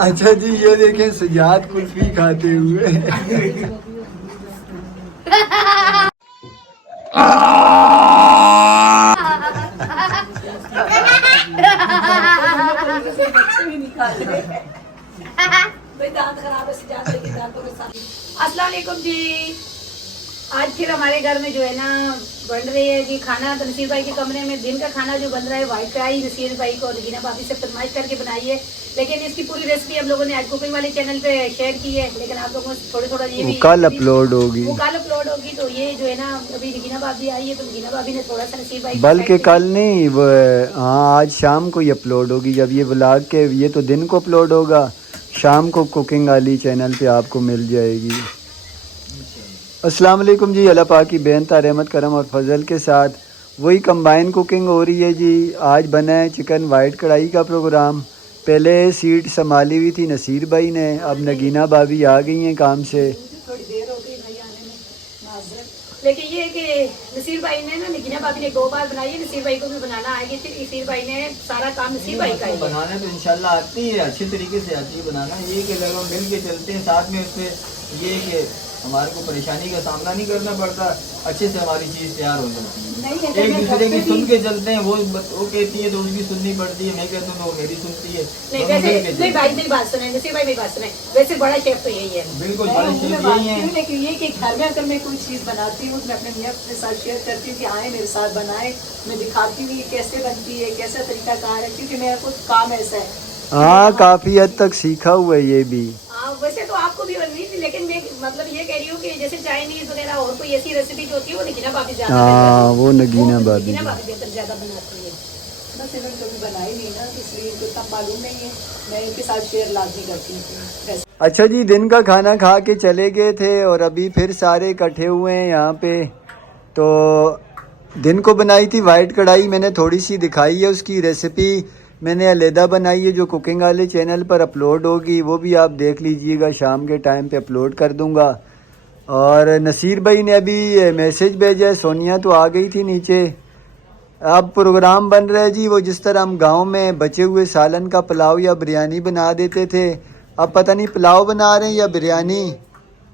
अच्छा जी, ये देखें सुजात कुल्फी खाते हुए। अस्सलाम वालेकुम जी। आज फिर हमारे घर में जो है ना बन रही है जी खाना। तो नसीर भाई के कमरे में दिन का खाना जो बन रहा है वाइट राइस नसीर भाई को और रगीना भाभी से फरमाइश करके बनाई है। लेकिन इसकी पूरी रेसिपी हम लोगों ने आज कुकिंग वाले चैनल पे शेयर की है, लेकिन आप लोगों को थोड़ा ये भी कल अपलोड होगी। वो कल अपलोड होगी। तो ये जो है ना अभी रगीना भाभी आई है तो रगीना भाभी ने थोड़ा सा नसीर भाई बल्कि कल नहीं, वो हाँ आज शाम को ही अपलोड होगी। जब ये व्लॉग के ये तो दिन को अपलोड होगा, शाम को कुकिंग वाली चैनल पे आपको मिल जाएगी। अस्सलाम वालेकुम जी। अल्लाह पाक की बेनता रहमत करम और फजल के साथ वही कंबाइन कुकिंग हो रही है जी। आज बना है चिकन वाइट कढ़ाई का प्रोग्राम। पहले सीट संभाली हुई थी नसीर भाई ने, अब नगीना भाभी आ गई हैं काम से। थोड़ी देर हो गई नहीं आने में, लेकिन ये है कि नसीर भाई ने ना नगीना भाभी ने 2 बार बनाई है, नसीर भाई को भी बनाना आएगी। फिर नसीर भाई ने सारा काम नसीर भाई का है। बनाने तो इंशाल्लाह आती है, अच्छे तरीके से आती है बनाना। ये कि अगर हम मिल के चलते हैं साथ में, उससे ये कि हमारे को परेशानी का सामना नहीं करना पड़ता, अच्छे से हमारी चीज़ तैयार हो जाती है। एक दूसरे की सुन के चलते हैं, वो कहती है तो उसकी सुननी पड़ती है, मैं कहता हूँ वो मेरी सुनती है। नहीं भाई मेरी बात सुने, नसीर भाई मेरी बात सुने। वैसे बड़ा शेफ तो यही है, बिल्कुल बड़ा शेफ यही है। लेकिन ये कि घर में अगर मैं कोई चीज़ बनाती हूँ तो मैं अपने मियाँ के साथ शेयर करती हूँ कि आए मेरे साथ बनाए, मैं दिखाती हूँ ये कैसे बनती है, कैसा तरीका कार है, क्योंकि मेरा खुद काम ऐसा है। हाँ काफ़ी हद तक सीखा हुआ है ये भी। वैसे तो आपको भी बननी थी, लेकिन मैं मतलब ये कह रही हूँ कि जैसे चाइनीज वगैरह और कोई ऐसी रेसिपी जो होती है वो नगीना भाभी ज्यादा वो नगीना भाभी ज्यादा बनाती है। बस इन्होंने कभी बनाई नहीं ना, इसलिए इनको इतना मालूम नहीं है। मैं इनके साथ शेयर लाजमी करती हूँ। अच्छा जी, दिन का खाना खा के चले गए थे और अभी फिर सारे इकट्ठे हुए हैं यहाँ पे। तो दिन को बनाई थी वाइट कढ़ाई, मैंने थोड़ी सी दिखाई है उसकी रेसिपी। मैंने अलहदा बनाई है जो कुकिंग वाले चैनल पर अपलोड होगी, वो भी आप देख लीजिएगा। शाम के टाइम पे अपलोड कर दूंगा। और नसीर भाई ने अभी मैसेज भेजा है, सोनिया तो आ गई थी नीचे। अब प्रोग्राम बन रहा है जी, वो जिस तरह हम गांव में बचे हुए सालन का पुलाव या बिरयानी बना देते थे, अब पता नहीं पुलाव बना रहे हैं या बिरयानी।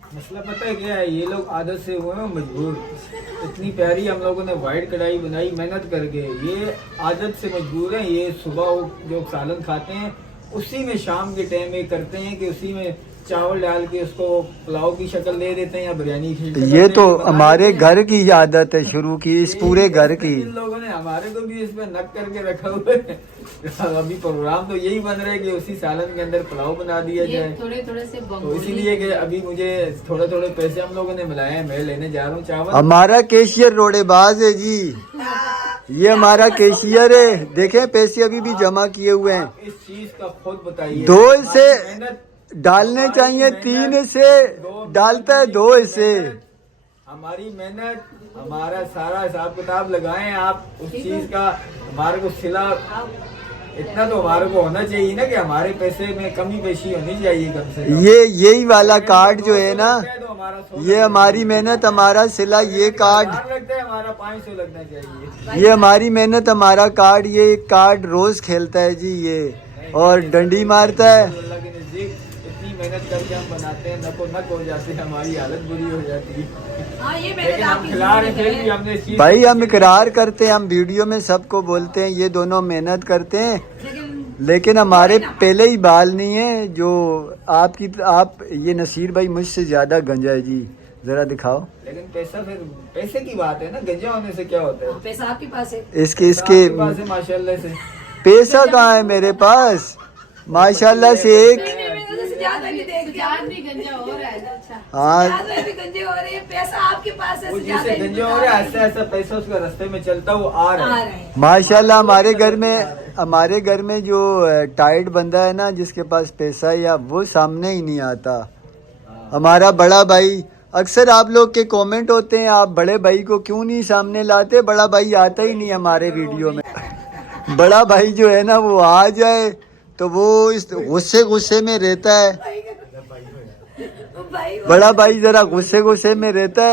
मसला पता है क्या है, ये लोग आदत से हुए हैं मजबूर। इतनी प्यारी हम लोगों ने वाइट कढ़ाई बनाई मेहनत करके, ये आदत से मजबूर हैं। ये सुबह जो सालन खाते हैं उसी में शाम के टाइम में करते हैं कि उसी में चावल डाल के उसको पुलाव की शक्ल दे देते हैं या बिरयानी की शक्ल। ये तो हमारे घर की आदत है शुरू की, इस पूरे घर की। इन लोगों ने हमारे को भी इसमें नक करके रखा हुआ है। अभी प्रोग्राम तो यही बन रहा है कि उसी सालन के अंदर पुलाव बना दिया जाए। थोड़े से तो इसीलिए कि अभी मुझे थोड़े पैसे हम लोगों ने मिलाए हैं, मैं लेने जा रहा हूँ चावल। हमारा कैशियर रोड़ेबाज है जी, ये हमारा कैशियर है। देखें पैसे अभी भी जमा किए हुए हैं। इस चीज का खुद बताइए। 2 से डालने चाहिए, 3 से डालता है, 2 से। हमारी मेहनत, हमारा सारा हिसाब किताब लगाएं आप उस चीज का। हमारे को सिला इतना तो हमारे को होना चाहिए ना कि हमारे पैसे में कमी पेशी होनी चाहिए कम से कम। ये यही वाला कार्ड जो है ना, ये हमारी मेहनत, हमारा सिला, ये कार्ड लगता है हमारा 500 लगना चाहिए। ये हमारी मेहनत, हमारा कार्ड, ये कार्ड रोज खेलता है जी ये, और डंडी मारता है। अल्लाह के नजदीक इतनी मेहनत करके हम बनाते हैं, नको नक हो जाते हैं, हमारी हालत बुरी हो जाती है। लेकिन हम खिला रहे फिर भी हमने चीज भाई हम इकरार करते हैं, हम वीडियो में सबको बोलते हैं ये दोनों मेहनत करते हैं, लेकिन हमारे पहले ही बाल नहीं है जो आप ये नसीर भाई मुझसे ज्यादा गंजा है जी, जरा दिखाओ। लेकिन पैसा फिर पैसे की बात है ना, गंजा होने से क्या होता है। पैसा आपके पास है, इसके पास है माशाल्लाह से। पैसा कहाँ है मेरे पास, माशाल्लाह से एक हाँ गंजे हो रहे हैं, पैसा आपके पास है, वो जिससे गंजा हो रहा है ऐसा ऐसा पैसा उसका रास्ते में चलता वो आ रहा है। माशाल्लाह हमारे घर में जो टाइट बंदा है ना, जिसके पास पैसा है या वो सामने ही नहीं आता। हमारा बड़ा भाई, अक्सर आप लोग के कमेंट होते हैं आप बड़े भाई को क्यों नहीं सामने लाते, बड़ा भाई आता ही नहीं हमारे वीडियो में। बड़ा भाई जो है ना वो आ जाए तो वो इस गुस्से में रहता है। बड़ा भाई जरा गुस्से में रहता है।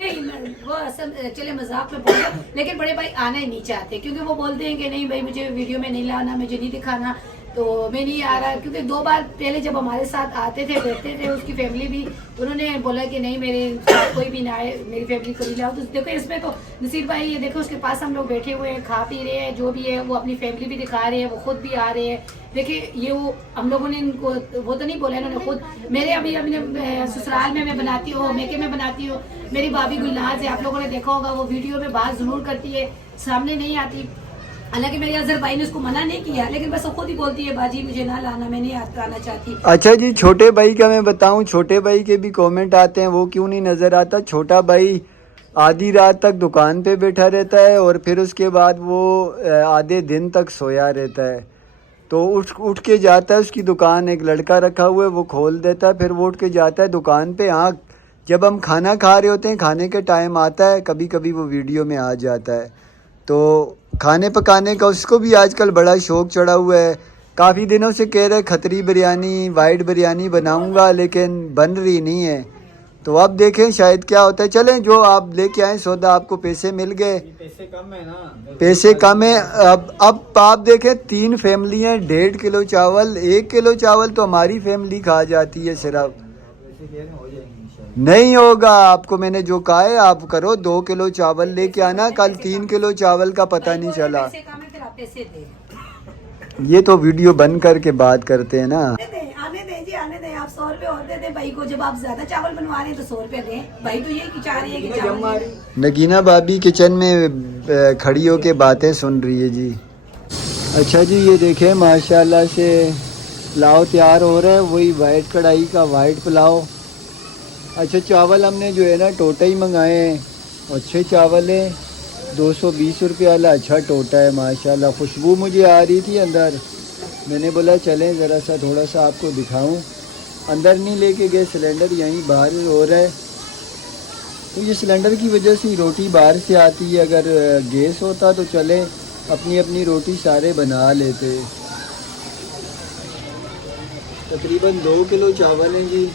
वो असल चले मजाक में बोलते, लेकिन बड़े भाई आना ही नहीं चाहते, क्योंकि वो बोलते हैं कि नहीं भाई मुझे वीडियो में नहीं लाना, मुझे नहीं दिखाना। तो मैं नहीं आ रहा, क्योंकि 2 बार पहले जब हमारे साथ आते थे बैठते थे, उसकी फैमिली भी उन्होंने बोला कि नहीं मेरे साथ कोई भी ना आए, मेरी फैमिली को नहीं लाओ। तो देखो इसमें तो नसीर भाई ये देखो उसके पास हम लोग बैठे हुए हैं, खा पी रहे हैं, जो भी है वो अपनी फैमिली भी दिखा रहे हैं, वो खुद भी आ रहे हैं। देखिए ये वो हम लोगों ने इनको वो तो नहीं बोला, इन्होंने खुद मेरे अभी अपने ससुराल में मैं बनाती हूँ, मेके में बनाती हूँ, मेरी भाभी गुलनाज है, आप लोगों ने देखा होगा, वो वीडियो में बात जरूर करती है, सामने नहीं आती। हालांकि मेरे अजहर भाई ने उसको मना नहीं किया, लेकिन बस वो खुद ही बोलती है बाजी मुझे ना लाना, मैं नहीं आना चाहती। अच्छा जी, छोटे भाई का मैं बताऊं, छोटे भाई के भी कमेंट आते हैं, वो क्यों नहीं नज़र आता। छोटा भाई आधी रात तक दुकान पे बैठा रहता है और फिर उसके बाद वो आधे दिन तक सोया रहता है। तो उठ के जाता है, उसकी दुकान एक लड़का रखा हुआ है, वो खोल देता है, फिर वो उठ के जाता है दुकान पे। हाँ, जब हम खाना खा रहे होते हैं, खाने के टाइम आता है, कभी कभी वो वीडियो में आ जाता है। तो खाने पकाने का उसको भी आजकल बड़ा शौक़ चढ़ा हुआ है। काफ़ी दिनों से कह रहे खतरी बिरयानी, वाइट बिरयानी बनाऊंगा, लेकिन बन रही नहीं है। तो अब देखें शायद क्या होता है। चलें, जो आप लेके आए सौदा, आपको पैसे मिल गए। पैसे कम है ना, पैसे कम है। अब आप देखें 3 फैमिली हैं, 1.5 किलो चावल, 1 किलो चावल तो हमारी फैमिली खा जाती है सिर्फ। नहीं होगा, आपको मैंने जो कहा है आप करो, 2 किलो चावल लेके आना, कल 3 किलो चावल का पता नहीं चला। ये तो वीडियो बंद करके बात करते हैं ना। आने दें जी, आने दें। आप 100 रुपए और दे दें भाई को, जब आप ज्यादा चावल बनवा रहे हैं तो 100 रुपए दें। भाई तो यही चाह रही है कि चावल। नगीना भाभी किचन में खड़ी होके बातें सुन रही है जी। अच्छा जी, ये देखें माशाल्लाह से पुलाव तैयार हो रहा है, वही वाइट कढ़ाई का वाइट पुलाव। अच्छा, चावल हमने जो है ना टोटा ही मंगाए हैं, अच्छे चावल हैं, 220 रुपये वाला अच्छा टोटा है माशाल्लाह। खुशबू मुझे आ रही थी अंदर, मैंने बोला चलें ज़रा सा थोड़ा सा आपको दिखाऊं। अंदर नहीं लेके गए, सिलेंडर यहीं बाहर हो रहा है। तो ये सिलेंडर की वजह से रोटी बाहर से आती है, अगर गैस होता तो चले अपनी अपनी रोटी सारे बना लेते। तकरीबन 2 किलो चावल हैं जी।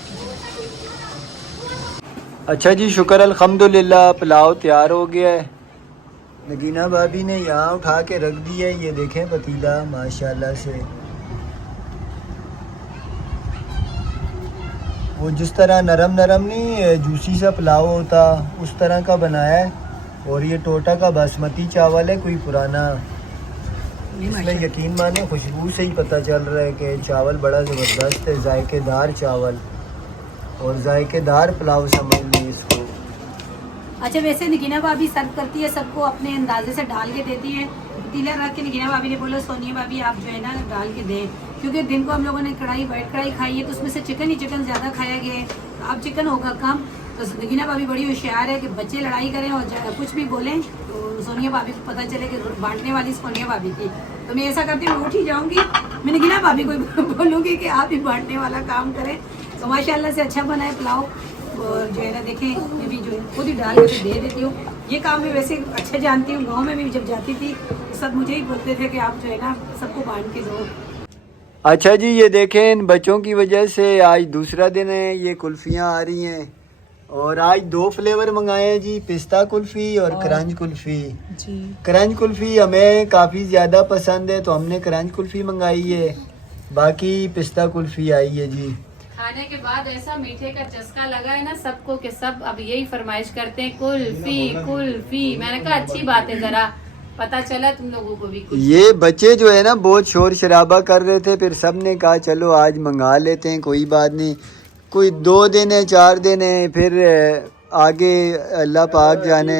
अच्छा जी, शुक्र अल्हम्दुलिल्लाह, पुलाव तैयार हो गया है। नगीना भाभी ने यहाँ उठा के रख दिया है, ये देखें पतीला माशाल्लाह से। वो जिस तरह नरम नरम नहीं जूसी सा पुलाव होता, उस तरह का बनाया है। और ये टोटा का बासमती चावल है, कोई पुराना। इसमें यकीन माने खुशबू से ही पता चल रहा है कि चावल बड़ा ज़बरदस्त है, जायकेदार चावल और जायकेदार पुलाव समझ ली इसको। अच्छा, वैसे नगीना भाभी सर्व करती है, सबको अपने अंदाजे से डाल के देती है। पतीला रख के नगीना भाभी ने बोला सोनिया भाभी आप जो है ना डाल के दें, क्योंकि दिन को हम लोगों ने वाइट कढ़ाई खाई है, तो उसमें से चिकन ही चिकन ज़्यादा खाया गया है, तो अब चिकन होगा कम। तो नगीना भाभी बड़ी होशियार है कि बच्चे लड़ाई करें और कुछ भी बोलें तो सोनिया भाभी को पता चले कि बांटने वाली सोनिया भाभी थी। तो मैं ऐसा करती हूँ, उठ ही जाऊँगी, मैं नगीना भाभी को बोलूँगी कि आप ही बांटने वाला काम करें। तो माशाल्लाह से अच्छा बना है पुलाव। और जो है ना देखें, मैं भी जो है खुद ही डाल के दे देती हूँ। ये काम मैं वैसे अच्छा जानती हूँ, गांव में भी जब जाती थी सब मुझे ही बोलते थे कि आप जो है ना सबको बांट के दो। अच्छा जी, ये देखें इन बच्चों की वजह से आज दूसरा दिन है, ये कुल्फियाँ आ रही हैं। और आज 2 फ्लेवर मंगाए हैं जी, पिस्ता कुल्फ़ी और क्रंच कुल्फ़ी जी। क्रंच कुल्फ़ी हमें काफ़ी ज़्यादा पसंद है, तो हमने क्रंच कुल्फ़ी मंगाई है, बाकी पिस्ता कुल्फ़ी आई है जी। खाने के बाद ऐसा मीठे का चस्का लगा है ना सबको कि सब अब यही फरमाइश करते हैं कुल्फी कुल्फी। मैंने कहा अच्छी बात है, जरा पता चला तुम लोगों को भी कुछ। ये बच्चे जो है ना बहुत शोर शराबा कर रहे थे, फिर सब ने कहा चलो आज मंगा लेते हैं, कोई बात नहीं, कोई 2 दिन है 4 दिन है, फिर आगे अल्लाह पाक जाने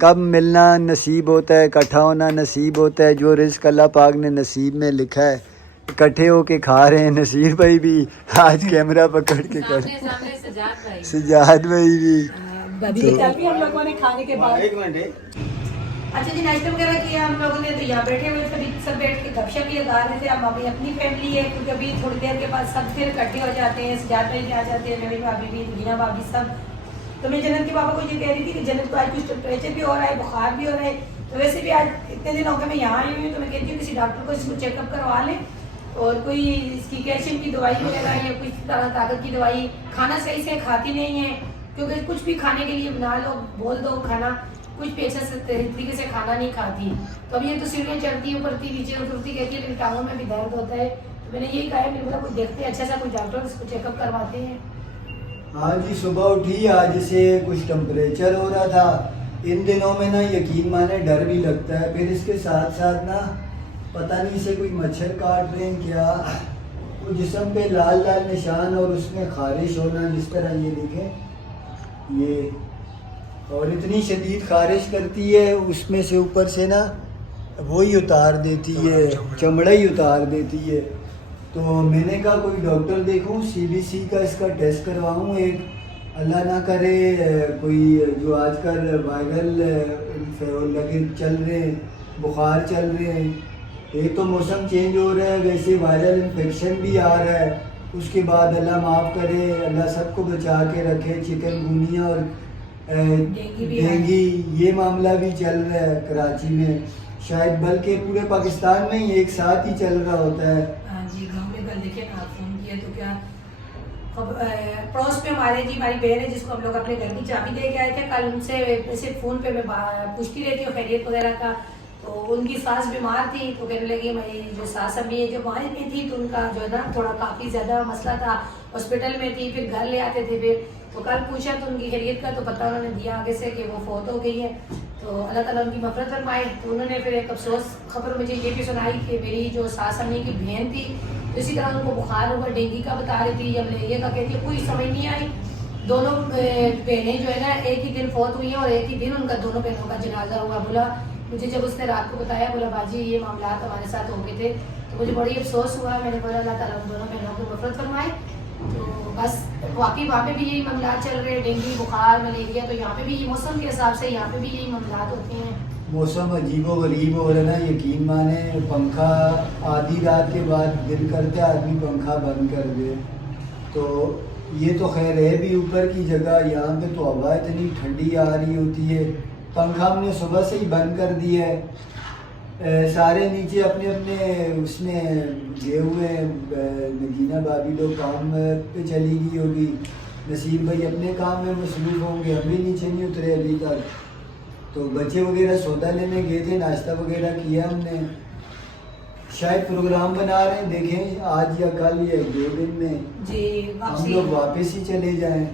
कब मिलना नसीब होता है, इकट्ठा होना नसीब होता है। जो रिज़्क़ अल्लाह पाक ने नसीब में लिखा है इकट्ठे होके खा रहे हैं। नसीर भाई भी आज कैमरा पकड़ के कर, सजाद भाई भी हम लोगों ने खाने के बाद अच्छा जी, नाश्ता वगैरह किया हम लोगों ने, तो यहाँ बैठे हुए सभी सब बैठ के गपशप ये गा रहे थे। हम अभी अपनी फैमिली है, क्योंकि अभी थोड़ी देर के बाद सब फिर इकट्ठे हो जाते हैं, सजाद भाई भी आ जाते हैं, मेरी भाभी भी, मीना भाभी सब। तो मैं जन्नत के पापा को ये कह रही थी कि जन्नत को आज कुछ टेम्परेचर भी हो रहा है, बुखार भी हो रहा है, तो वैसे भी आज इतने दिन हो गए मैं यहाँ आई हुई हूँ, तो मैं कहती हूँ किसी डॉक्टर को इसको चेकअप करवा लें और कोई इसकी कैल्शियम की दवाई वगैरह या कुछ ताकत की दवाई। खाना सही से खाती नहीं है, क्योंकि कुछ भी खाने के लिए बना लो बोल दो खाना, कुछ पेशा से तरीके से खाना नहीं खाती। तो अब ये तो सीढ़ियाँ चढ़ती है, ऊपरती नीचे उतरती, कहती है लेकिन टांगों में भी दर्द होता है। तो मैंने यही कहा, मैंने बोला कोई देखते हैं अच्छा सा कोई डॉक्टर, उसको चेकअप करवाते हैं। हाँ जी, सुबह उठी आज से कुछ टेम्परेचर हो रहा था। इन दिनों में ना यकीन माने डर भी लगता है। फिर इसके साथ साथ ना पता नहीं इसे कोई मच्छर काट रहे हैं क्या, वो जिस्म पे लाल लाल निशान और उसमें खारिश होना, जिस तरह ये देखें ये, और इतनी शदीद खारिश करती है उसमें से ऊपर से ना वही उतार देती है, चमड़ा ही उतार देती है। तो मैंने कहा कोई डॉक्टर देखूं, CBC का इसका टेस्ट करवाऊं एक, अल्लाह ना करे कोई जो आजकल वायरल लगे चल रहे हैं, बुखार चल रहे हैं, एक तो मौसम चेंज हो रहा है, वैसे वायरल इन्फेक्शन भी आ रहा है। उसके बाद अल्लाह माफ़ करे, अल्लाह सबको बचा के रखे, चिकनगुनिया और डेंगू ये मामला भी चल रहा है कराची में, शायद बल्कि पूरे पाकिस्तान में ही एक साथ ही चल रहा होता है। हाँ जी, गाँव में कल देखिए ना, फोन किया तो क्या पड़ोस में हमारी बहन है जिसको हम लोग अपने घर की चाबी दे के आए थे, कल उनसे ऐसे फ़ोन पे मैं पूछती रहती हूँ खैरियत वगैरह का। तो उनकी सास बीमार थी, तो कहने लगी मेरी जो सास अम्मी है जब वहाँ में थी तो उनका जो है ना थोड़ा काफ़ी ज़्यादा मसला था, हॉस्पिटल में थी, फिर घर ले आते थे। फिर तो कल पूछा तो उनकी खैरियत का तो पता उन्होंने दिया आगे से कि वो फौत हो गई है। तो अल्लाह ताला उनकी मफ़रत फरमाए। तो उन्होंने फिर एक अफसोस खबर मुझे ये भी सुनाई कि मेरी जो सास अम्मी की बहन थी, तो इसी तरह उनको बुखार हुआ, डेंगू का बता रही थी या मलेरिया का कहती है, कोई समझ नहीं आई। दोनों बहनें जो है ना एक ही दिन फौत हुई हैं और एक ही दिन उनका दोनों बहनों का जनाजा हुआ। बोला मुझे जब उसने रात को बताया, बोला बाजी ये मामला हमारे साथ हो गए थे, तो मुझे बड़ी अफसोस हुआ। मैंने बोला अल्लाह ताला उन दोनों बहनों को मफ़रत फरमाए। तो बस वाकई वहाँ पे भी यही मामला चल रहे हैं, डेंगू बुखार मलेरिया, तो यहाँ पे भी मौसम के हिसाब से यहाँ पे भी यही मामला होते हैं। मौसम अजीबो गरीब हो रहा है ना, यकीन माने पंखा आधी रात के बाद दिल करता है आदमी पंखा बंद कर दे। तो ये तो खैर है भी ऊपर की जगह, यहाँ पे तो हवा इतनी ठंडी आ रही होती है, पंखा हमने सुबह से ही बंद कर दिया है। सारे नीचे अपने अपने उसमें गए हुए नगीना भाभी लोग काम पे चली गई होगी, नसीर भाई अपने काम में मसरूफ़ होंगे, हम भी नीचे नहीं उतरे अभी तक। तो बच्चे वगैरह सौदा लेने गए थे, नाश्ता वगैरह किया हमने, शायद प्रोग्राम बना रहे हैं, देखें आज या कल या 2 दिन में जी हम लोग वापस ही चले जाएं।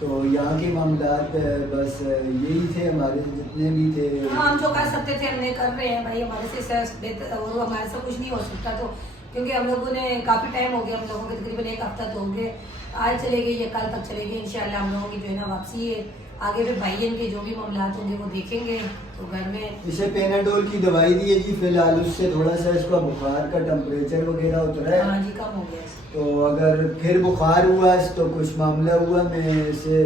तो यहाँ के मामलात बस यही थे हमारे जितने भी थे। हाँ, हम जो कर सकते थे हमने कर रहे हैं भाई, हमारे से बेहतर और हमारे से कुछ नहीं हो सकता। तो क्योंकि हम लोगों ने काफ़ी टाइम हो गया, हम लोगों के तकरीबन 1 हफ्ता तो हो गए, आज चले गए या कल तक चले गए, इंशाल्लाह हम लोगों की जो है ना वापसी है। आगे फिर भाईयन के जो भी मामलात होंगे वो देखेंगे। तो घर में इसे पेनाडोल की दवाई दी है जी फिलहाल, उससे थोड़ा सा इसका बुखार का टेम्परेचर वगैरह उतरा है। हाँ जी, कम हो गया। तो अगर फिर बुखार हुआ तो कुछ मामला हुआ, मैं इसे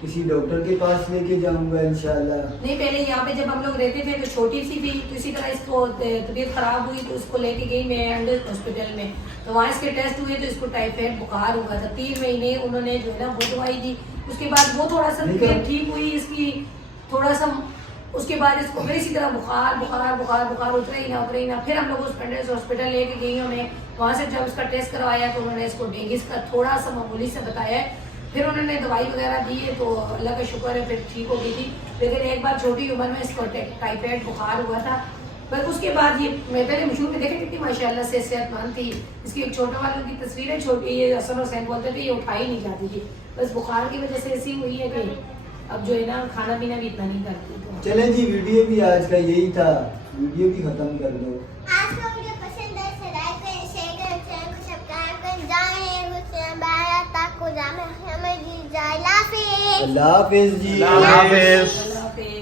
किसी डॉक्टर के पास लेके जाऊंगा इंशाल्लाह। नहीं, पहले यहाँ पे जब हम लोग रहते थे तो छोटी सी थी, तो इसी तरह इसको तबीयत खराब हुई तो उसको लेके गई मैं एंडल हॉस्पिटल में। तो वहाँ इसके टेस्ट हुए तो इसको टाइफाइड बुखार हुआ था, 3 महीने उन्होंने जो है ना वो दवाई दी। उसके बाद वो थोड़ा सा तबीयत ठीक हुई इसकी, थोड़ा सा उसके बाद इसको फिर इसी तरह बुखार बुखार बुखार बुखार उतरे ही ना। फिर हम लोग उस पेंडल्स हॉस्पिटल लेके गई हमें, वहाँ से जब उसका टेस्ट करवाया तो उन्होंने इसको डेंगू का थोड़ा सा मामूली से बताया है। फिर उन्होंने दवाई वगैरह दी है तो अल्लाह का शुक्र है फिर ठीक हो गई थी। लेकिन एक बार छोटी उम्र में इसको टाइफाइड बुखार हुआ था, पर उसके बाद ये मैं पहले मशहूर में देखे कितनी माशाल्लाह से सेहतमंद थी। इसकी एक छोटे वालों की तस्वीर है, छोटी ये हसन हुसैन बोलते थे, ये उठाई नहीं जाती थी, बस बुखार की वजह से ऐसी हुई है कि अब जो है ना खाना पीना भी इतना नहीं करती। तो चले जी, वीडियो भी आज का यही था, वीडियो भी खत्म कर दो। आज का वीडियो पसंद आए तो लाइक करें, शेयर करें, चैनल को सब्सक्राइब करें, जाएं गुस्से बाया तक को जामे हमें जी जाए। अल्लाह हाफिज़। अल्लाह हाफिज़ जी। अल्लाह हाफिज़।